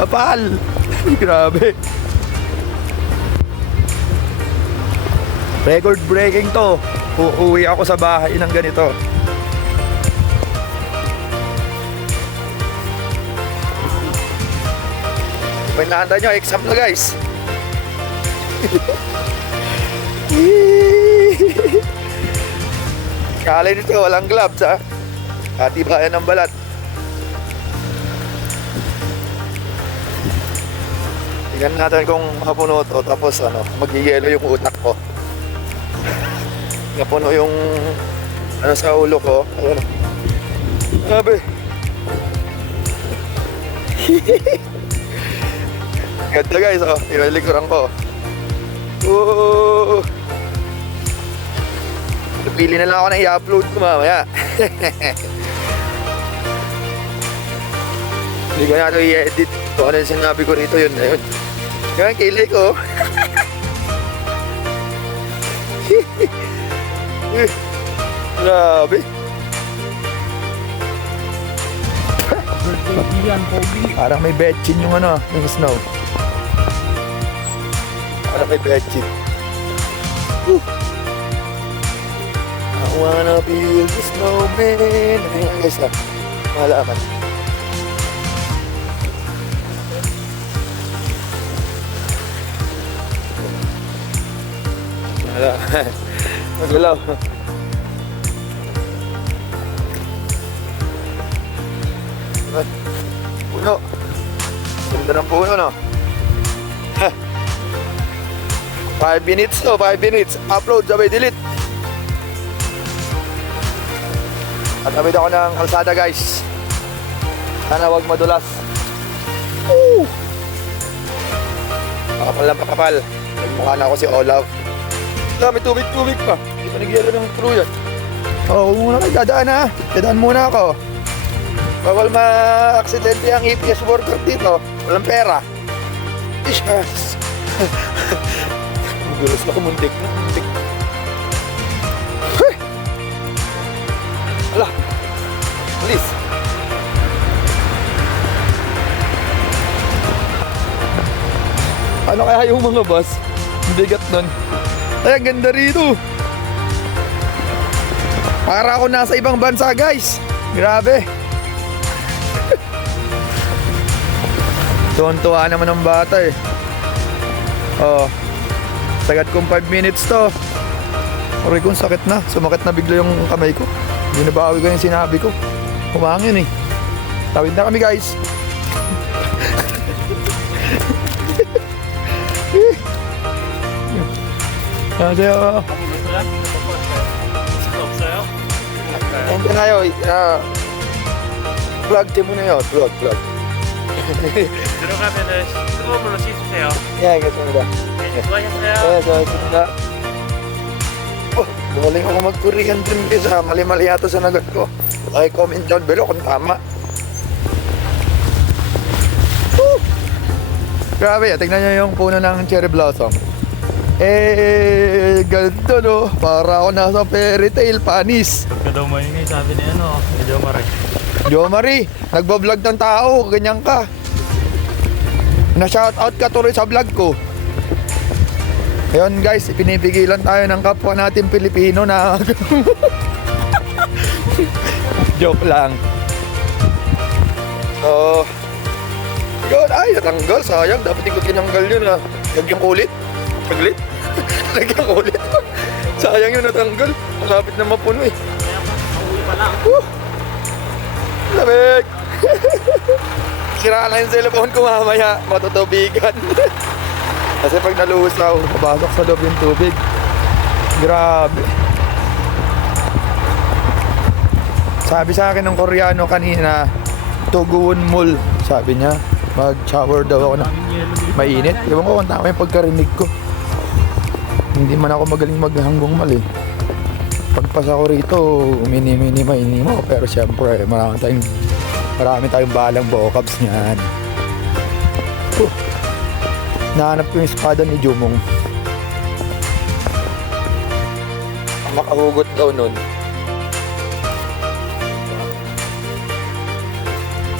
Kapal! Grabe. Record breaking to. Uuwi ako sa bahay ng ganito. Pinahanda nyo, exam na guys. Kala nito, walang gloves ha. Katibayan ng balat. Tingnan natin kung mapuno to. Tapos ano, mag-yelo yung utak ko. Napuno yung ano sa ulo ko. Ayun. Grabe. Ganda guys, oh. Yung likuran ko. Oh. Pili na lang ako na i-upload ko mamaya. Hindi ko na ito i-edit. Kung ano yung sinabi ko rito, yun na yun. Kaya kilay ko. Grabe. Parang may betchin yung ano, yung snow. Parang may betchin. I wanna build a snowman. Ayan guys ha, malaman. Malaman. Magulaw. Puno. Ganda ng puno, no? 5 minutes to, 5 minutes. Upload, sabay delete. At abid ako ng kalsada, guys. Sana wag madulas. Woo! Makapal lang pakapal. Nagmukha na ako si Olaf. Wala, may tubig-tubig pa. Hindi pa nagyelo ng crew yan. Oo, muna kayo, dadaan ha. Dadaan muna ako. Bawal ma-aksidente ang EPS worker dito. Walang pera. Ishas. Gulos na kumuntik na. Muntik. Ala. Please. Ano kaya yung mga bus? Ang bigat nun. Ay, ang ganda rito. Para ako nasa ibang bansa, guys. Grabe. Tuwan-tuwa naman ang bata eh. Oh. Sagad kong 5 minutes to. Aray kong sakit na. Sumakit na bigla yung kamay ko. Binabawi ko yung sinabi ko. Humangin eh. Tawid na kami guys. 안녕하세요. Ente na yun. Vlog din muna yun. Vlog. 들어가면은 뜨거운 물로 씻으세요. 예, 알겠습니다. 네, 수고하셨어요. 네, 수고하셨습니다. Galing ako mag-Korean dream sa mali-mali yata sa nagot ko. Ay, comment down below kung tama. Woo! Grabe, tignan nyo yung puno ng cherry blossom. Eh, ganito no. Para ako nasa fairy tale, panis. Huwag ka daw maingay, sabi ni Jomar. Jomari, nagbablog ng tao, ganyan ka. Na-shoutout ka tuloy sa vlog ko. Ayun guys, pinipigilan tayo ng kapwa natin Pilipino na joke lang. So, yun, ay, natanggal, sayang. Dapat hindi ko tinanggal yun ha. Lagyan kulit. Saglit. Lagyan kulit. Sayang yun, natanggal. Masapit na mapuno eh. Pauwi pa lang. Lamig! Sira na yung cellphone ko mamaya. Matutubigan. Kasi pag nalusaw, mabasok sa loob yung tubig. Grabe. Sabi sa akin ng Koreano kanina, Toguwon Mall. Sabi niya, mag-shower daw ako na mainit. Ewan ko kung tama yung pagkarinig ko. Hindi man ako magaling maghanggong mal eh. Pagpasa ko rito, mini-mini mo. Pero syempre, marami tayong balang vocabs niyan. Nahanap ko yung espada ni Jumong. Ang makahugot daw nun.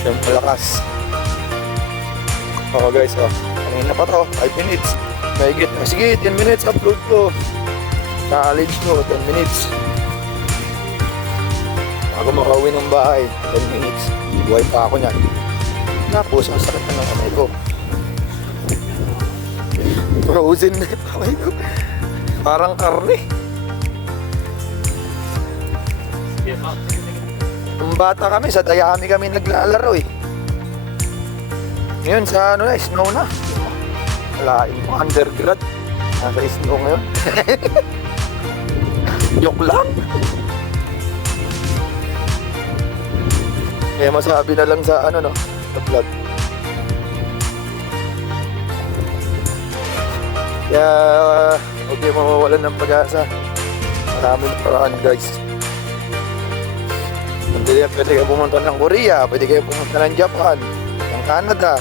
Siyang malakas. Oo guys, kanina pa to, 5 minutes. Mahigit. Sige, 10 minutes upload ko. Challenge ko, 10 minutes. Bago makauwi ng bahay, 10 minutes. Buhay pa ako niyan. Tapos, ang sakit na ng kamay ko. Frozen na yung kamay ko. Parang karne. Sige pa. Nung bata kami, sa Dayami kami naglalaro eh. Ngayon sa ano na, snow na. Walain mo, undergrad. Nasa snow ngayon. Joke lang. Kaya masabi na lang sa ano no, sa vlog. Kaya huwag kayo mawawalan ng pag-asa. Maraming paraan guys. Pwede kayo pumunta ng Korea, pwede kayo pumunta ng Japan, ng Canada.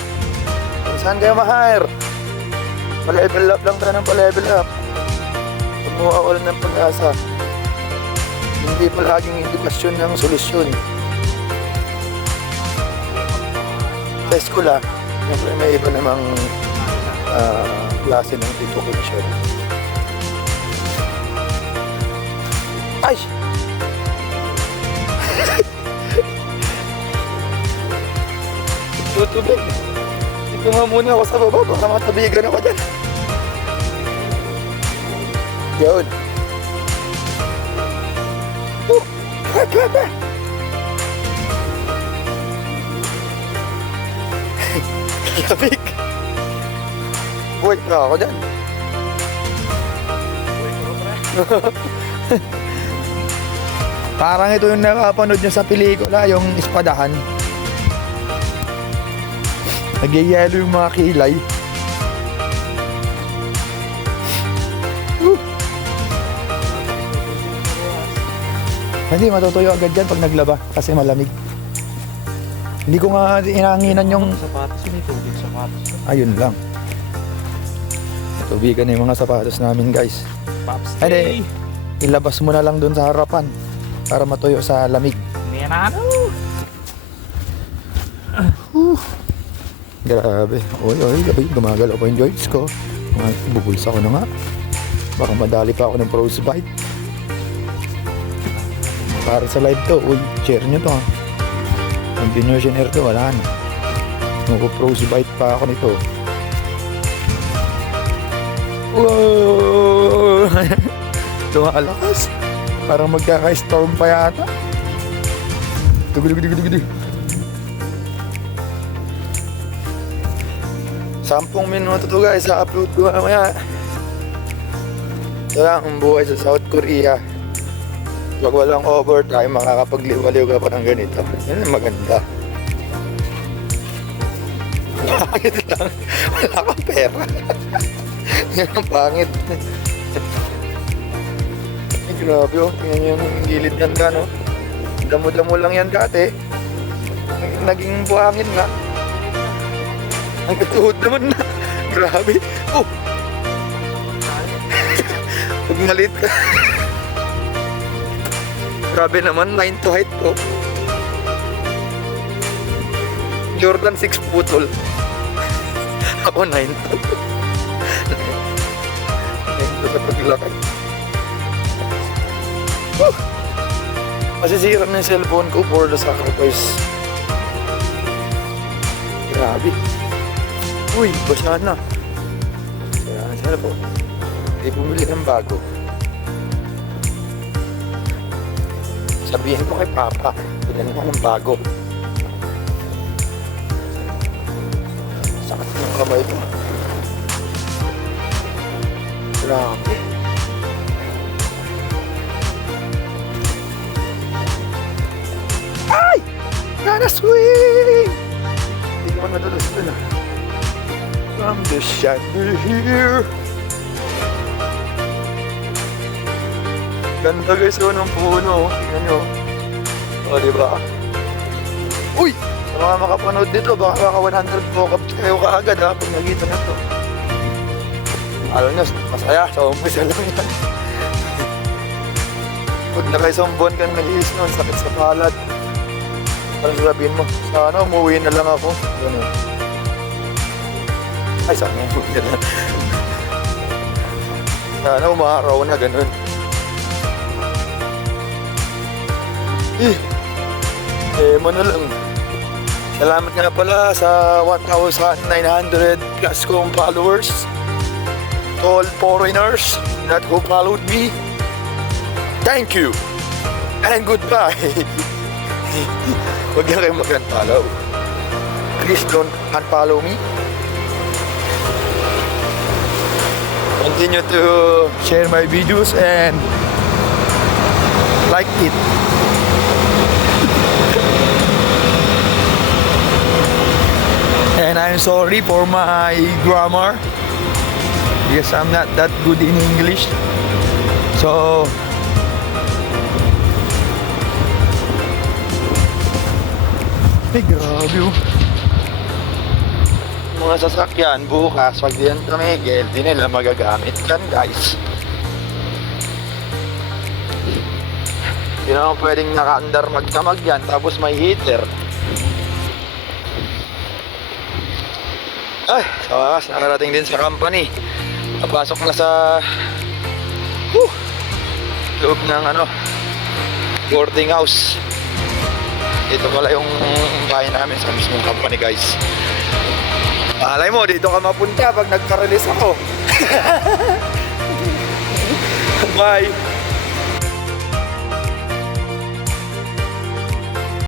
Kung saan kayo ma-hire. Pa-level up lang tayo ng pa-level up. Huwag mawawalan ng pag-asa. Hindi palaging edukasyon ng solusyon. Sa eskwela, siyempre may iba namang klase ng education. Ay! Tutubig. Dito nga muna ako sa baba, baka matabigan ako dyan. Yun. Oh! Grabe! Labig! Buhay pa ako dyan. Parang ito yung nakapanood nyo sa pelikula, yung espadahan. Nagyayelo yung mga kilay. Hindi, matutuyo agad dyan pag naglaba kasi malamig. Hindi ko nga inanginan yung... Sapatos, may tubig sapatos. Ayun lang. Tubigan na yung mga sapatos namin guys. Pops. Hindi, ilabas mo na lang dun sa harapan para matuyo sa lamig. Hindi na ano. Grabe. Oy, gumagalaw pa yung joints ko. Bubulsa ko na nga. Baka madali pa ako ng frostbite. Para sa live to, uy, share nyo to ha. Ang Binocean Air to, wala na. Frostbite pa ako nito. Whoa! Lumalakas. Parang magkaka-storm pa yata. Tugulugulugulugulug. 10 minuto to guys, sa upload ko mamaya. Ito lang ang buhay sa South Korea. Pag walang overtime, makakapagliwaliw ka pa ng ganito. Yan ang maganda. Pangit lang. Wala kang pera. Yan ang pangit. Ay, grabe oh. Yan yung gilid yan ka, no? Damo-damo lang yan dati. Naging buhangin nga. Ang katuhod naman na. Grabe. Oh! Pag malit ka. Grabe naman, 9 to height ko. Jordan 6 putol. Ako 9 to. 9 to sa paglakad. Masisira na yung cellphone ko for the sacrifice. Grabe. Uy, basa na. Sira na siya po. Hindi bumili ng bago. Sabihin ko kay Papa, bilhin ko ng bago. Sakit ng kamay ko. Grabe. Ay! Gotta swing! Hindi ko madalas na. From the chandelier. Ganda guys yun ng puno. Tingnan nyo. O diba? Uy! Sa mga makapanood dito, baka 100 vocab kayo kaagad ha pag nakita na to. Alam nyo, masaya. Sa umpisa lang yan. Pag nakaisang buwan ka nag-iis nun, sakit sa palad. Parang sabihin mo, sana umuwi na lang ako. Ganun. Ay, sana yan. Sana umaraw na ganun. Mo na lang. Salamat nga pala sa 1,900 plus kong followers. To all foreigners that who followed me. Thank you. And goodbye. Huwag na kayo mag-unfollow. Please don't unfollow me. Continue to share my videos and like it. And I'm sorry for my grammar because I'm not that good in English. So ay grabe oh. Mga sasakyan bukas pag diyan tumigil, di nila magagamit yan guys. Hindi naman pwedeng naka-under magdamag yan tapos may heater. Ay, sa wakas nakarating din sa company. Napasok na sa loob ng boarding house. Ito pala yung bahay namin sa mismong company guys. Alay mo, dito ka mapunta pag nagka-release ako. Bye!